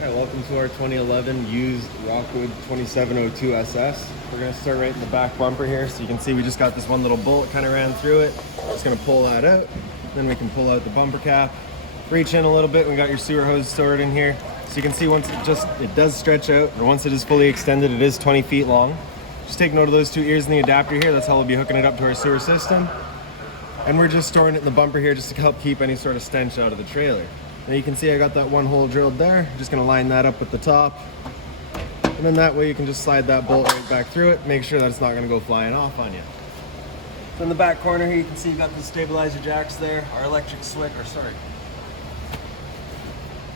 Alright, welcome to our 2011 used Rockwood 2702 SS. We're going to start right in the back bumper here. So you can see we just got this one little bolt kind of ran through it. Just going to pull that out. Then we can pull out the bumper cap. Reach in a little bit. We got your sewer hose stored in here. So you can see once it does stretch out, or once it is fully extended, it is 20 feet long. Just take note of those two ears in the adapter here. That's how we'll be hooking it up to our sewer system. And we're just storing it in the bumper here just to help keep any sort of stench out of the trailer. Now you can see I got that one hole drilled there. Just gonna line that up with the top. And then that way you can just slide that bolt right back through it. Make sure that it's not gonna go flying off on you. So in the back corner here, you can see you got the stabilizer jacks there. Our electric switch,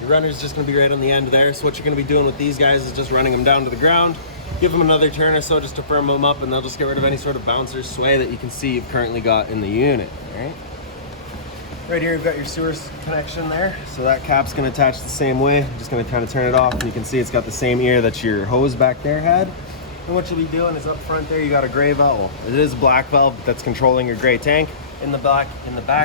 your runner's just gonna be right on the end there. So what you're gonna be doing with these guys is just running them down to the ground. Give them another turn or so just to firm them up, and they'll just get rid of any sort of bounce or sway that you can see you've currently got in the unit, all right? Right here, you've got your sewer connection there. So that cap's gonna attach the same way. I'm just gonna kind of turn it off, and you can see it's got the same ear that your hose back there had. And what you'll be doing is up front there, you got a gray valve. It is a black valve that's controlling your gray tank. In the back,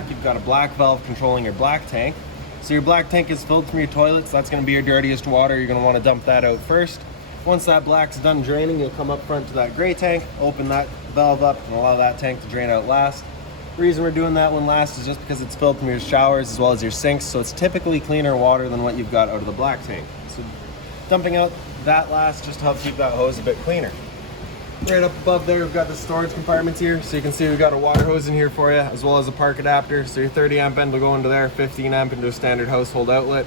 you've got a black valve controlling your black tank. So your black tank is filled from your toilets. That's gonna be your dirtiest water. You're gonna wanna dump that out first. Once that black's done draining, you'll come up front to that gray tank, open that valve up, and allow that tank to drain out last. The reason we're doing that one last is just because it's filled from your showers as well as your sinks, so it's typically cleaner water than what you've got out of the black tank. So dumping out that last just to help keep that hose a bit cleaner. Right up above there, we've your storage compartments here. So you can see we've got a water hose in here for you, as well as a park adapter. So your 30 amp end will go into there, 15 amp into a standard household outlet.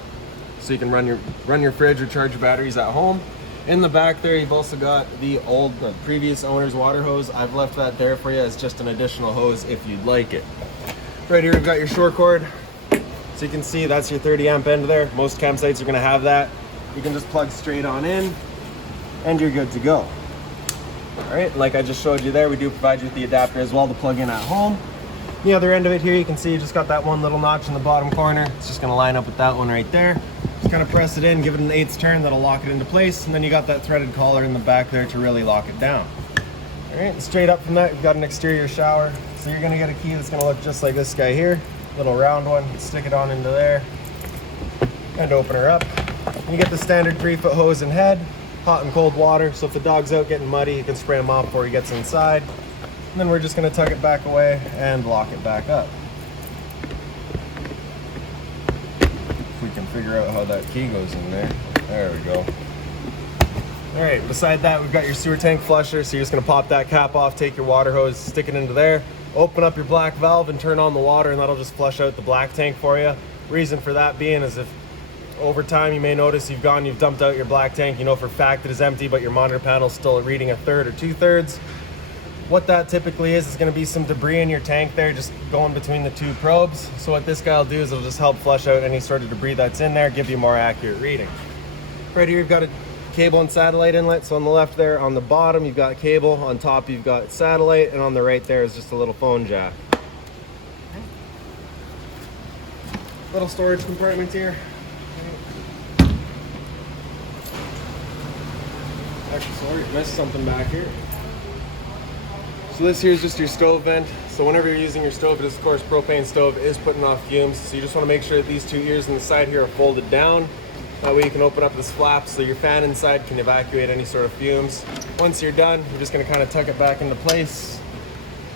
So you can run your fridge or charge your batteries at home. In the back there, you've also got the previous owner's water hose. I've left that there for you as just an additional hose if you'd like it. Right here, we've got your shore cord. So you can see that's your 30 amp end there. Most campsites are gonna have that. You can just plug straight on in and you're good to go. All right, like I just showed you there, we do provide you with the adapter as well to plug in at home. The other end of it here, you can see you just got that one little notch in the bottom corner. It's just gonna line up with that one right there. Just kind of press it in, give it an 1/8 turn, that'll lock it into place, and then you got that threaded collar in the back there to really lock it down. All right, and straight up from that, you've got an exterior shower. So you're gonna get a key that's gonna look just like this guy here, little round one. Stick it on into there, and open her up. And you get the standard 3-foot hose and head, hot and cold water. So if the dog's out getting muddy, you can spray him off before he gets inside. And then we're just gonna tuck it back away and lock it back up. We can figure out how that key goes in there. There we go. All right, beside that, we've got your sewer tank flusher. So you're just gonna pop that cap off, take your water hose, stick it into there, open up your black valve and turn on the water, and that'll just flush out the black tank for you. Reason for that being is if over time you may notice you've dumped out your black tank, you know for a fact it is empty, but your monitor panel's still reading 1/3 or 2/3. What that typically is going to be some debris in your tank there just going between the two probes. So what this guy will do is it'll just help flush out any sort of debris that's in there, give you a more accurate reading. Right here you've got a cable and satellite inlet. So on the left there, on the bottom you've got cable, on top you've got satellite, and on the right there is just a little phone jack. Little storage compartment here. Actually, sorry, missed something back here. So this here is just your stove vent. So whenever you're using your stove, it is of course propane stove, is putting off fumes. So you just want to make sure that these two ears on the side here are folded down. That way you can open up this flap so your fan inside can evacuate any sort of fumes. Once you're done, you're just going to kind of tuck it back into place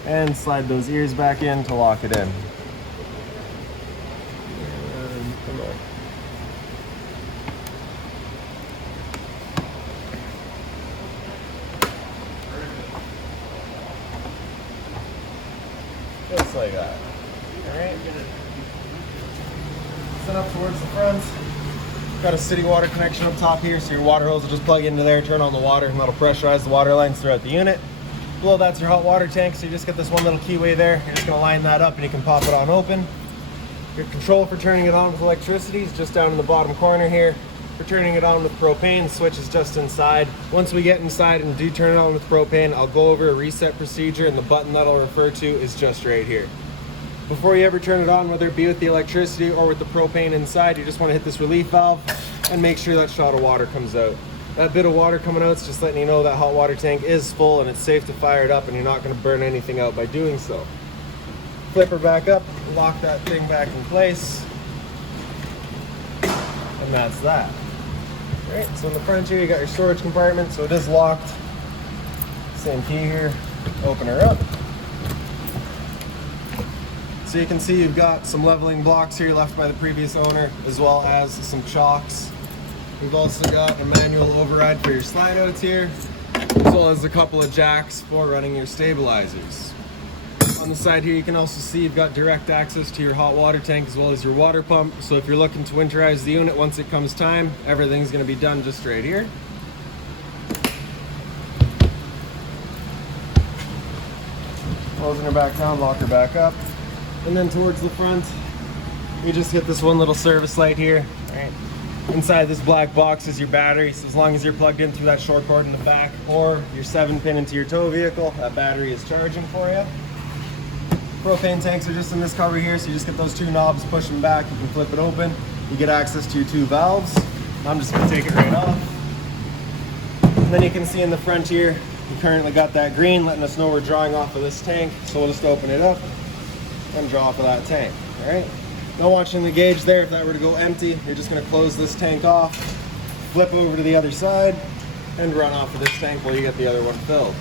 and slide those ears back in to lock it in. And come on. Just like that. All right. Set up towards the front. Got a city water connection up top here, so your water hose will just plug into there, turn on the water, and that'll pressurize the water lines throughout the unit. Below that's your hot water tank, so you just get this one little keyway there. You're just gonna line that up and you can pop it on open. Your control for turning it on with electricity is just down in the bottom corner here. For turning it on with propane, the switch is just inside. Once we get inside and do turn it on with propane, I'll go over a reset procedure, and the button that I'll refer to is just right here. Before you ever turn it on, whether it be with the electricity or with the propane inside, you just want to hit this relief valve and make sure that shot of water comes out. That bit of water coming out is just letting you know that hot water tank is full and it's safe to fire it up, and you're not going to burn anything out by doing so. Flip her back up, lock that thing back in place, and that's that. All right, so in the front here, you got your storage compartment, so it is locked. Same key here, open her up. So you can see you've got some leveling blocks here left by the previous owner, as well as some chocks. We've also got a manual override for your slide outs here, as well as a couple of jacks for running your stabilizers. On the side here, you can also see you've got direct access to your hot water tank as well as your water pump. So if you're looking to winterize the unit once it comes time, everything's going to be done just right here. Closing her back down, lock her back up. And then towards the front, we just hit this one little service light here. All right. Inside this black box is your battery, so as long as you're plugged in through that short cord in the back or your 7-pin into your tow vehicle, that battery is charging for you. Propane tanks are just in this cover here, so you just get those two knobs, push them back, you can flip it open. You get access to your two valves. I'm just going to take it right off. And then you can see in the front here, you currently got that green letting us know we're drawing off of this tank, so we'll just open it up and draw off of that tank. All right. Now watching the gauge there, if that were to go empty, you're just going to close this tank off, flip over to the other side, and run off of this tank while you get the other one filled.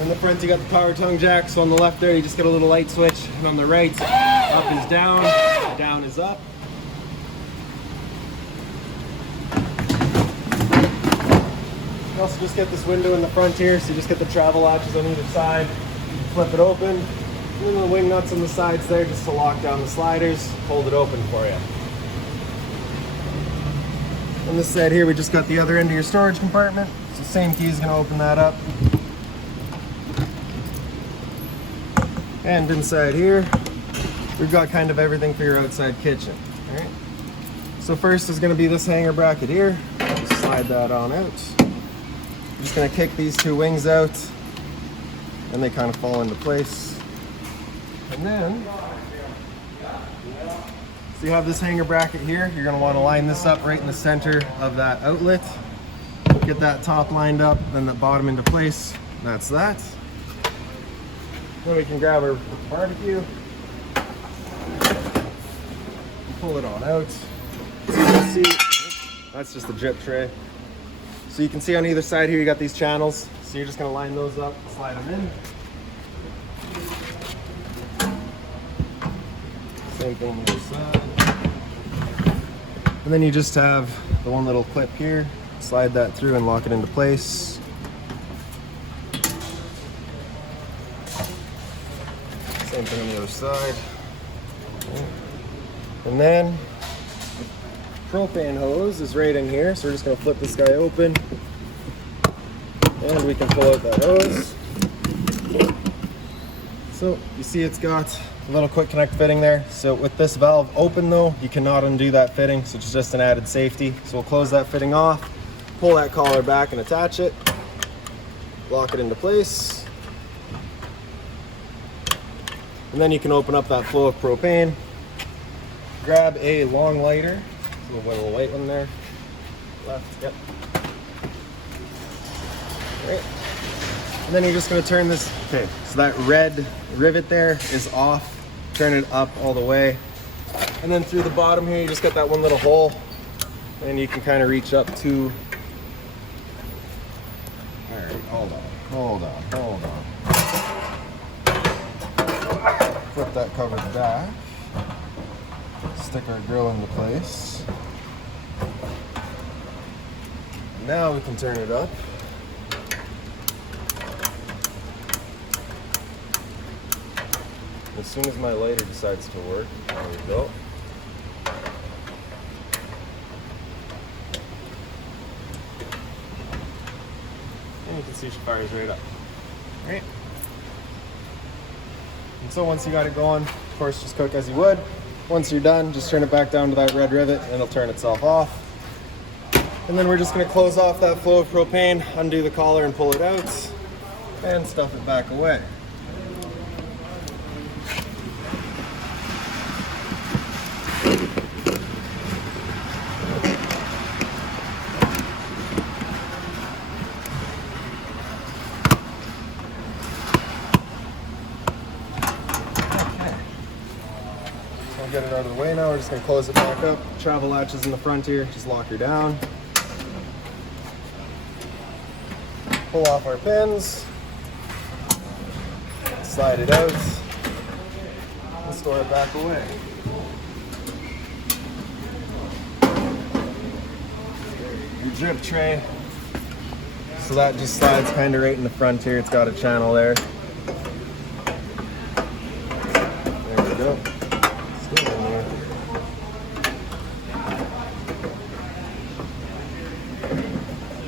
In the front, you got the power tongue jack, so on the left there, you just get a little light switch, and on the right, up is down, down is up. You also just get this window in the front here, so you just get the travel latches on either side, flip it open. And then the wing nuts on the sides there just to lock down the sliders, hold it open for you. On this side here, we just got the other end of your storage compartment. So same key is going to open that up. And inside here, we've got kind of everything for your outside kitchen. All right. So first is going to be this hanger bracket here. Just slide that on out. I'm just going to kick these two wings out, and they kind of fall into place. And then, so you have this hanger bracket here. You're going to want to line this up right in the center of that outlet. Get that top lined up, then the bottom into place. That's that. Then we can grab our barbecue. Pull it on out. So you can see, that's just the drip tray. So you can see on either side here, you got these channels. So you're just going to line those up, slide them in. Same thing on the other side. And then you just have the one little clip here. Slide that through and lock it into place. Same thing on the other side. And then propane hose is right in here, so we're just going to flip this guy open and we can pull out that hose. So you see it's got a little quick connect fitting there. So with this valve open though, you cannot undo that fitting, so it's just an added safety. So we'll close that fitting off, pull that collar back and attach it, lock it into place. And then you can open up that flow of propane, grab a long lighter, a little white one there, left, yep. All right. And then you're just gonna turn this, okay, so that red rivet there is off, turn it up all the way. And then through the bottom here, you just got that one little hole, and you can kind of reach up to, all right, hold on. Flip that cover back, stick our grill into place. Now we can turn it up. As soon as my lighter decides to work, there we go. And you can see she fires right up. Right? And so once you got it going, of course, just cook as you would. Once you're done, just turn it back down to that red rivet and it'll turn itself off. And then we're just going to close off that flow of propane, undo the collar and pull it out, and stuff it back away. Get it out of the way now. We're just going to close it back up. Travel latches in the front here, just lock her down. pull off our pins, slide it out, and store it back away. Your drip tray. So that just slides kind of right in the front here. It's got a channel there. There we go. Still in there.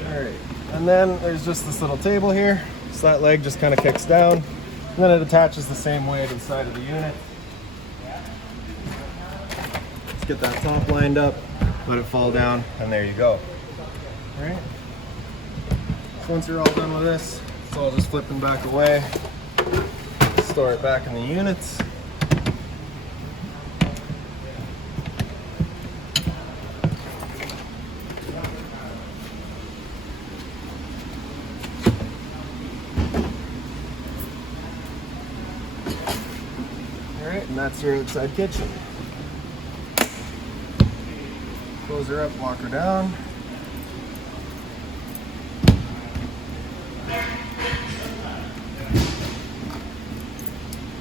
Alright. And then there's just this little table here. So that leg just kind of kicks down. And then it attaches the same way to the side of the unit. Let's get that top lined up. Let it fall down. And there you go. Alright. So once you're all done with this, it's all just flipping back away. Store it back in the units. Alright, and that's your outside kitchen. Close her up, walk her down.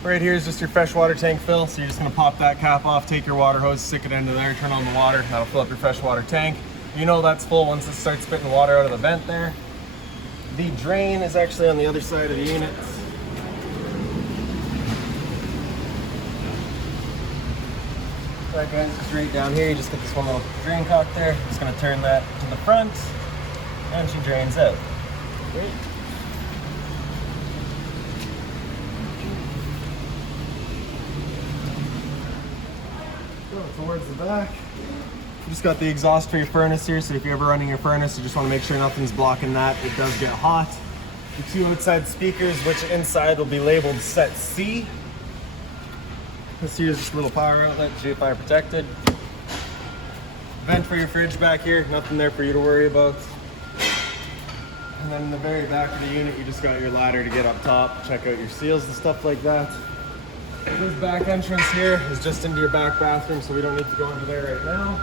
Right here is just your fresh water tank fill. So you're just gonna pop that cap off, take your water hose, stick it into there, turn on the water. That'll fill up your fresh water tank. You know that's full once it starts spitting water out of the vent there. The drain is actually on the other side of the unit. That goes just right down here. You just get this one little drain cock there. Just gonna turn that to the front, and she drains out. Great. Towards the back. You just got the exhaust for your furnace here, so if you're ever running your furnace, you just want to make sure nothing's blocking that. It does get hot. The two outside speakers, which inside will be labeled set C. This here is just a little power outlet, fire protected. Vent for your fridge back here, nothing there for you to worry about. And then in the very back of the unit, you just got your ladder to get up top, check out your seals and stuff like that. This back entrance here is just into your back bathroom, so we don't need to go into there right now.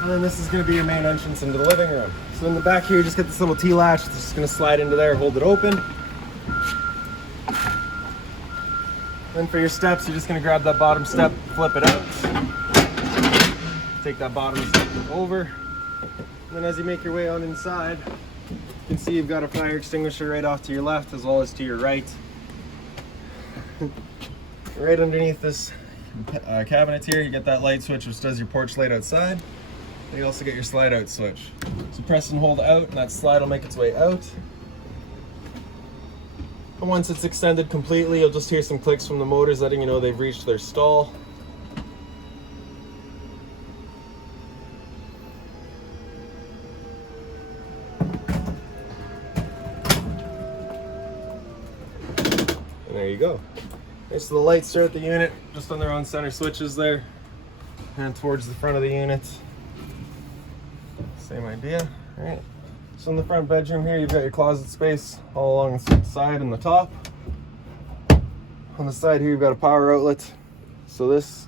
And then this is going to be your main entrance into the living room. So in the back here, you just get this little T-latch. It's just going to slide into there, hold it open. Then for your steps, you're just going to grab that bottom step, flip it out. Take that bottom step over. And then as you make your way on inside, you can see you've got a fire extinguisher right off to your left as well as to your right. Right underneath this cabinet here, you get that light switch which does your porch light outside. And you also get your slide out switch. So press and hold out, and that slide will make its way out. And once it's extended completely, you'll just hear some clicks from the motors letting you know they've reached their stall. And there you go. Okay, so the lights are at the unit, just on their own center switches there, and towards the front of the unit. Same idea, all right? So in the front bedroom here, you've got your closet space all along the side and the top. On the side here, you've got a power outlet. So this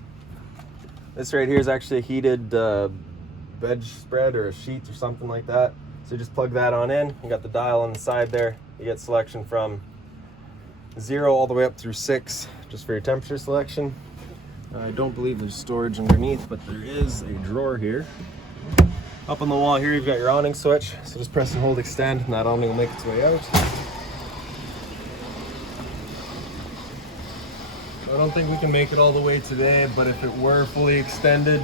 right here is actually a heated bed spread or a sheet or something like that. So you just plug that on in. You got the dial on the side there. You get selection from 0 all the way up through 6, just for your temperature selection. I don't believe there's storage underneath, but there is a drawer here. Up on the wall here, you've got your awning switch. So just press and hold extend, and that awning will make its way out. I don't think we can make it all the way today, but if it were fully extended,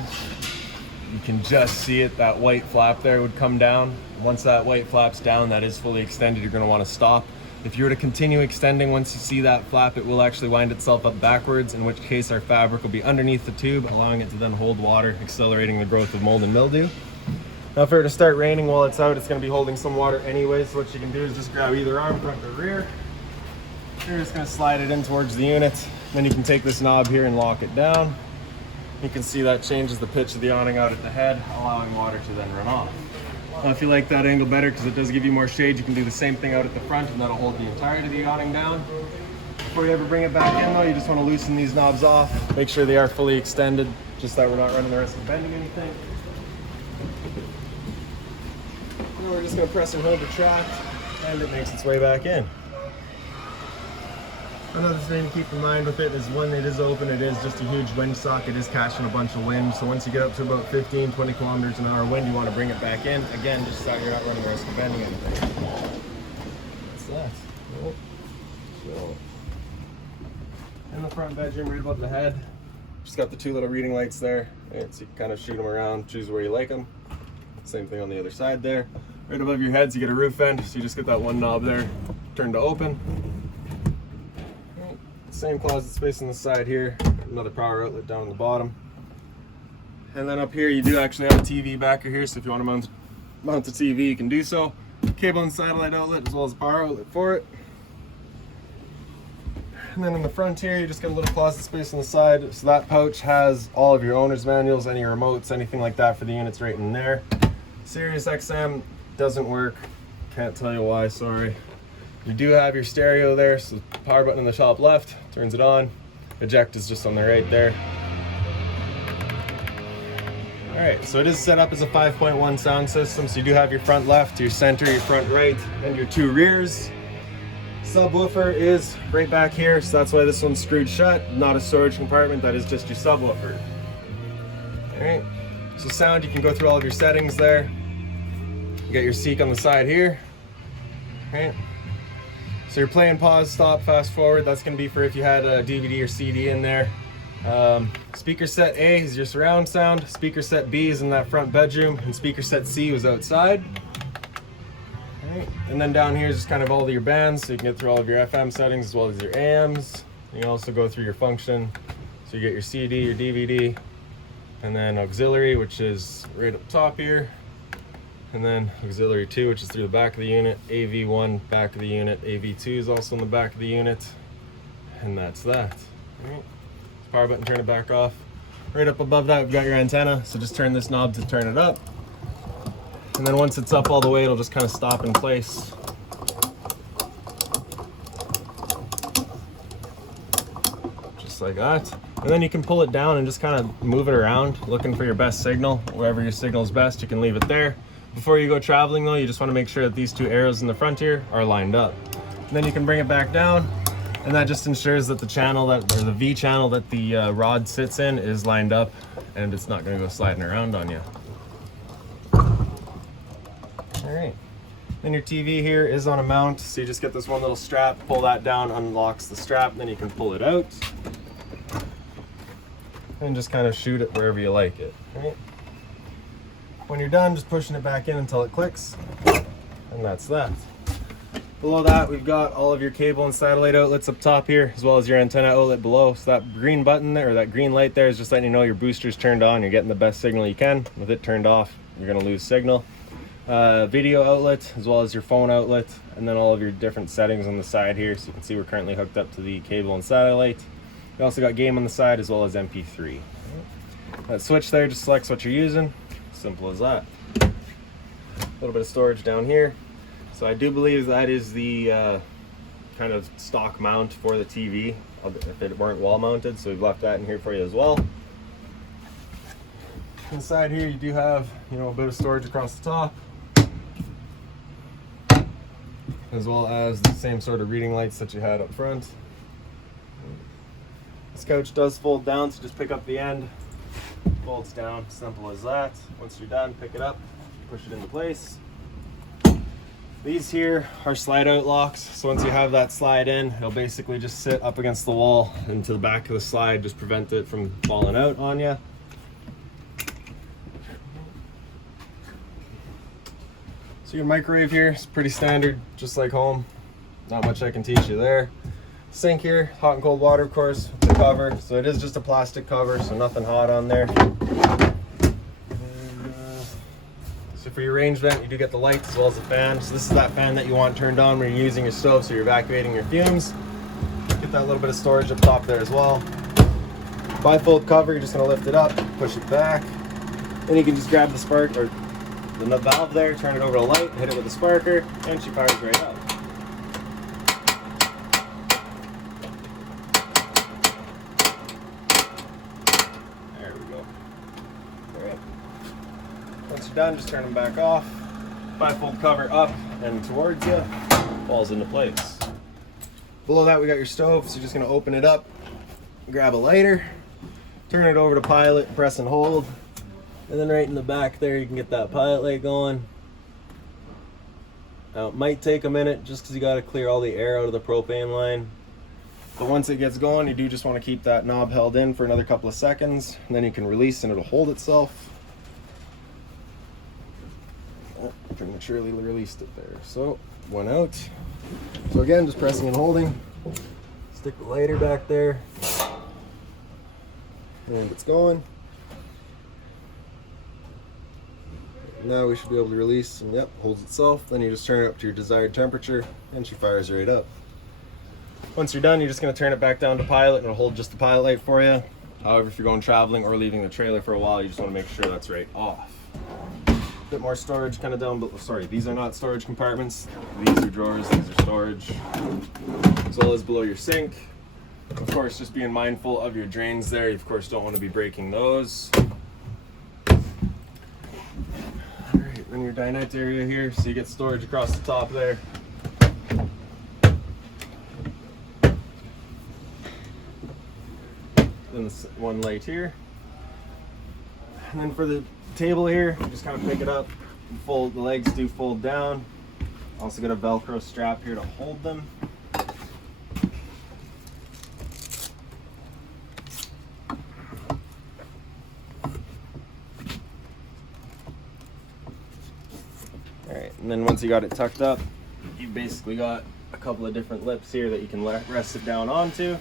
you can just see it. That white flap there would come down. Once that white flap's down, that is fully extended. You're going to want to stop. If you were to continue extending, once you see that flap, it will actually wind itself up backwards, in which case our fabric will be underneath the tube, allowing it to then hold water, accelerating the growth of mold and mildew. Now if it were to start raining while it's out, it's going to be holding some water anyway, so what you can do is just grab either arm, front or rear. You're just going to slide it in towards the unit. Then you can take this knob here and lock it down. You can see that changes the pitch of the awning out at the head, allowing water to then run off. Now if you like that angle better, because it does give you more shade, you can do the same thing out at the front, and that'll hold the entirety of the awning down. Before you ever bring it back in though, you just want to loosen these knobs off. Make sure they are fully extended, just that we're not running the risk of bending anything. Then we're just going to press and hold the track, and it makes its way back in. Another thing to keep in mind with it is when it is open, it is just a huge windsock. It is catching a bunch of wind. So once you get up to about 15, 20 kilometers an hour wind, you want to bring it back in. Again, just so you're not running the risk of bending anything. That's that. So, in the front bedroom, right above the head, just got the two little reading lights there. Right, so you can kind of shoot them around, choose where you like them. Same thing on the other side there. Right above your heads, you get a roof vent. So you just get that one knob there, turn to open. Same closet space on the side here, another power outlet down on the bottom. And then up here you do actually have a TV backer here, so if you want to mount the TV, you can do so. Cable and satellite outlet as well as a power outlet for it. And then in the front here, you just got a little closet space on the side. So that pouch has all of your owner's manuals, any remotes, anything like that for the units right in there. Sirius XM doesn't work, can't tell you why, sorry. You do have your stereo there, so the power button on the top left turns it on. Eject is just on the right there. Alright, so it is set up as a 5.1 sound system, so you do have your front left, your center, your front right, and your two rears. Subwoofer is right back here, so that's why this one's screwed shut. Not a storage compartment, that is just your subwoofer. Alright, so sound, you can go through all of your settings there. You got your seek on the side here. Alright. So your play and pause, stop, fast forward, that's going to be for if you had a DVD or CD in there. Speaker set A is your surround sound, speaker set B is in that front bedroom, and speaker set C was outside. Alright, and then down here is just kind of all of your bands, so you can get through all of your FM settings as well as your AMs. You can also go through your function, so you get your CD, your DVD, and then auxiliary, which is right up top here. And then auxiliary 2, which is through the back of the unit, AV1 back of the unit, AV2 is also in the back of the unit, and that's that. All right. Power button, turn it back off. Right up above that, we've got your antenna, so just turn this knob to turn it up. And then once it's up all the way, it'll just kind of stop in place. Just like that. And then you can pull it down and just kind of move it around, looking for your best signal. Wherever your signal is best, you can leave it there. Before you go traveling though, you just want to make sure that these two arrows in the front here are lined up. And then you can bring it back down, and that just ensures that the channel or the V channel that the rod sits in is lined up, and it's not going to go sliding around on you. All right. Then your TV here is on a mount, so you just get this one little strap, pull that down, unlocks the strap, and then you can pull it out and just kind of shoot it wherever you like it. All right. When you're done, just pushing it back in until it clicks, and that's that. Below that, we've got all of your cable and satellite outlets up top here, as well as your antenna outlet below. So that green button there, or that green light there, is just letting you know your booster's turned on, you're getting the best signal you can. With it turned off, you're gonna lose signal. Video outlet, as well as your phone outlet, and then all of your different settings on the side here. So you can see we're currently hooked up to the cable and satellite. We also got game on the side, as well as MP3. That switch there just selects what you're using. Simple as that. A little bit of storage down here. So I do believe that is the kind of stock mount for the TV, if it weren't wall mounted, so we've left that in here for you as well. Inside here you do have, a bit of storage across the top, as well as the same sort of reading lights that you had up front. This couch does fold down, so just pick up the end, folds down, simple as that. Once you're done, pick it up, push it into place. These here are slide out locks, so once you have that slide in, it'll basically just sit up against the wall and to the back of the slide, just prevent it from falling out on you. So your microwave here is pretty standard, just like home. Not much I can teach you there. Sink here, hot and cold water, of course, with the cover. So it is just a plastic cover, so nothing hot on there. So for your range vent, you do get the lights as well as the fan. So this is that fan that you want turned on when you're using your stove, so you're evacuating your fumes. Get that little bit of storage up top there as well. Bifold cover, you're just gonna lift it up, push it back. Then you can just grab the spark or the valve there, turn it over to light, hit it with a sparker, and she fires right up. There we go. All right. Once you're done, just turn them back off. bifold cover up and towards you, falls into place. Below that, we got your stove, so you're just gonna open it up, grab a lighter, turn it over to pilot, press and hold, and then right in the back there, you can get that pilot light going. Now, it might take a minute just because you got to clear all the air out of the propane line. But once it gets going, you do just want to keep that knob held in for another couple of seconds, and then you can release and it'll hold itself. Oh, prematurely released it there. So, one out. So again, just pressing and holding. Stick the lighter back there. And it's going. Now we should be able to release, and yep, holds itself. Then you just turn it up to your desired temperature, and she fires right up. Once you're done, you're just going to turn it back down to pilot, and it'll hold just the pilot light for you. However, if you're going traveling or leaving the trailer for a while, you just want to make sure that's right off. A bit more storage kind of down, but sorry, these are not storage compartments. These are drawers, these are storage. As well as below your sink. Of course, just being mindful of your drains there. You, of course, don't want to be breaking those. Alright, then your dinette area here, so you get storage across the top there. Then this one light here. And then for the table here, you just kind of pick it up, fold, the legs do fold down. Also got a Velcro strap here to hold them. Alright, and then once you got it tucked up, you basically got a couple of different lips here that you can rest it down onto.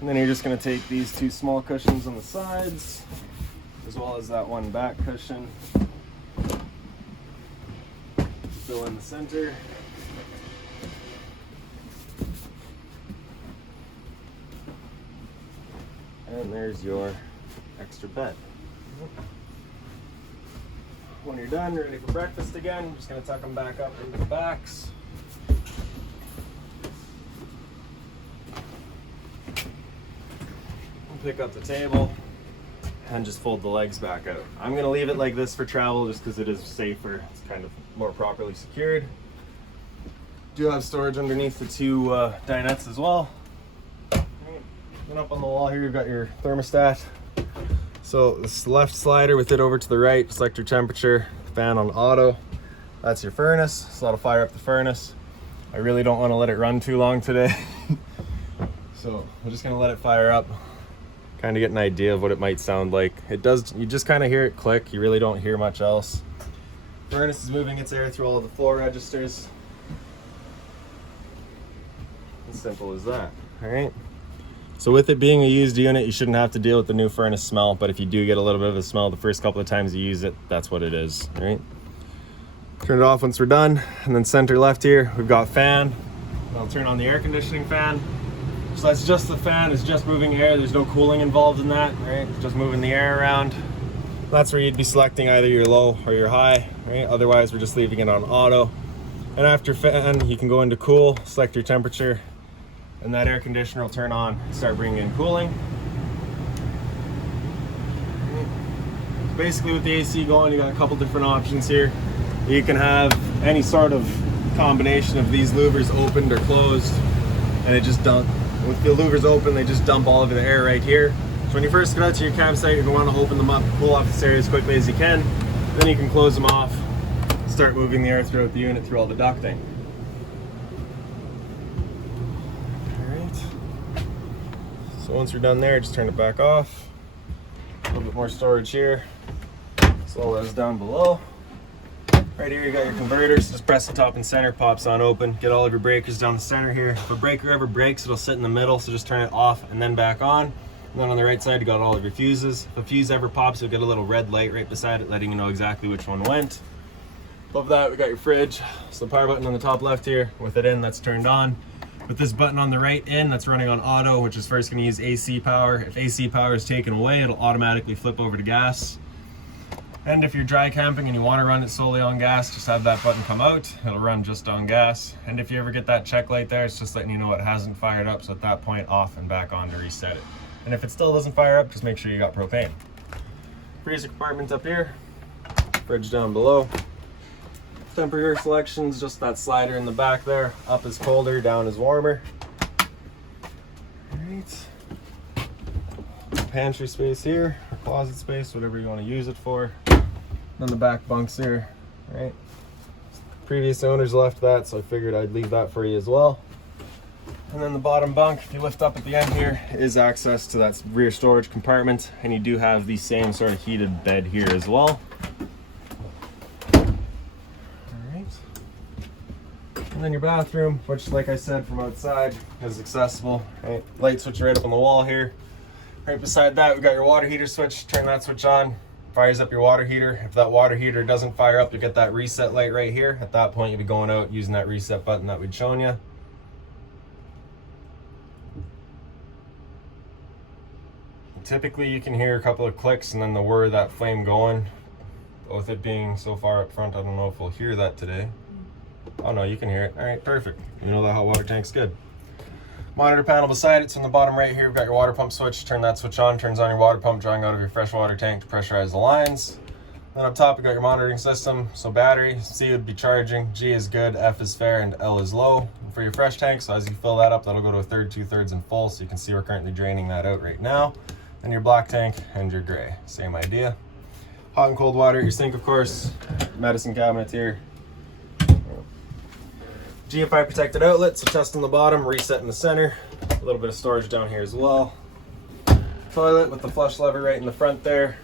And then you're just going to take these two small cushions on the sides, as well as that one back cushion. Fill in the center. And there's your extra bed. When you're done, you're ready for breakfast again. I'm just going to tuck them back up into the backs. Pick up the table and just fold the legs back out. I'm going to leave it like this for travel just because it is safer. It's kind of more properly secured. Do have storage underneath the two dinettes as well. Then up on the wall here, you've got your thermostat. So this left slider with it over to the right, select your temperature, fan on auto. That's your furnace, so that'll fire up the furnace. I really don't want to let it run too long today. So I'm just going to let it fire up. Kind of get an idea of what it might sound like. It does, you just kind of hear it click. You really don't hear much else. Furnace is moving its air through all of the floor registers. As simple as that. All right. So with it being a used unit, you shouldn't have to deal with the new furnace smell, but if you do get a little bit of a smell the first couple of times you use it, that's what it is. All right. Turn it off once we're done, and then center left here, we've got fan. I'll turn on the air conditioning fan. So that's just the fan, it's just moving air, there's no cooling involved in that, right? It's just moving the air around. That's where you'd be selecting either your low or your high, right? Otherwise, we're just leaving it on auto. And after fan, you can go into cool, select your temperature, and that air conditioner will turn on, start bringing in cooling. Basically with the AC going, you got a couple different options here. You can have any sort of combination of these louvers opened or closed, and it just dumps. With the louvers open, they just dump all of the air right here. So when you first get out to your campsite, you're going to want to open them up, pull off this area as quickly as you can. Then you can close them off, start moving the air throughout the unit through all the ducting. Alright. So once you're done there, just turn it back off. A little bit more storage here, as well as down below. Right here you got your converters, just press the top and center, pops on open. Get all of your breakers down the center here. If a breaker ever breaks, it'll sit in the middle, so just turn it off and then back on. And then on the right side, you got all of your fuses. If a fuse ever pops, you'll get a little red light right beside it, letting you know exactly which one went. Above that, we got your fridge. So the power button on the top left here, with it in, that's turned on. With this button on the right in, that's running on auto, which is first gonna use AC power. If AC power is taken away, it'll automatically flip over to gas. And if you're dry camping and you want to run it solely on gas, just have that button come out. It'll run just on gas. And if you ever get that check light there, it's just letting you know it hasn't fired up. So at that point, off and back on to reset it. And if it still doesn't fire up, just make sure you got propane. Freezer compartment up here, fridge down below. Temperature selections, just that slider in the back there. Up is colder, down is warmer. All right. Pantry space here, or closet space, whatever you want to use it for. Then the back bunks here, right? Previous owners left that, so I figured I'd leave that for you as well. And then the bottom bunk, if you lift up at the end here, is access to that rear storage compartment, and you do have the same sort of heated bed here as well. All right. And then your bathroom, which, like I said, from outside is accessible. Right? Light switch right up on the wall here. Right beside that, we've got your water heater switch. Turn that switch on, fires up your water heater. If that water heater doesn't fire up, you get that reset light right here. At that point, you'll be going out using that reset button that we'd shown you. Typically, you can hear a couple of clicks and then the whir of that flame going. But with it being so far up front, I don't know if we'll hear that today. Oh no, you can hear it. All right, perfect. You know that hot water tank's good. Monitor panel beside it, so in the bottom right here, we've got your water pump switch. Turn that switch on, turns on your water pump, drawing out of your freshwater tank to pressurize the lines. Then up top, we got your monitoring system. So battery, C would be charging, G is good, F is fair, and L is low. And for your fresh tank, so as you fill that up, that'll go to a third, 2/3, and full. So you can see we're currently draining that out right now. And your black tank and your gray, same idea. Hot and cold water, your sink, of course, medicine cabinet here. GFI protected outlet, so chest on the bottom, reset in the center. A little bit of storage down here as well. Toilet with the flush lever right in the front there.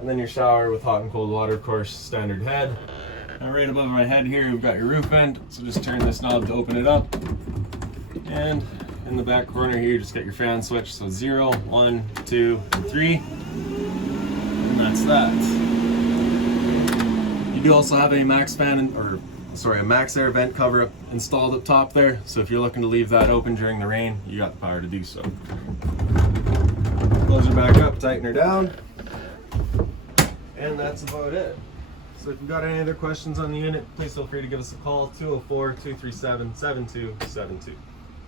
And then your shower with hot and cold water, of course, standard head. Now right above my head here, we've got your roof vent. So just turn this knob to open it up. And in the back corner here, just get your fan switch. So 0, 1, 2, and 3. And that's that. You do also have a max fan, a max air vent cover installed up top there. So if you're looking to leave that open during the rain, you got the power to do so. Close her back up, tighten her down. And that's about it. So if you've got any other questions on the unit, please feel free to give us a call, 204-237-7272.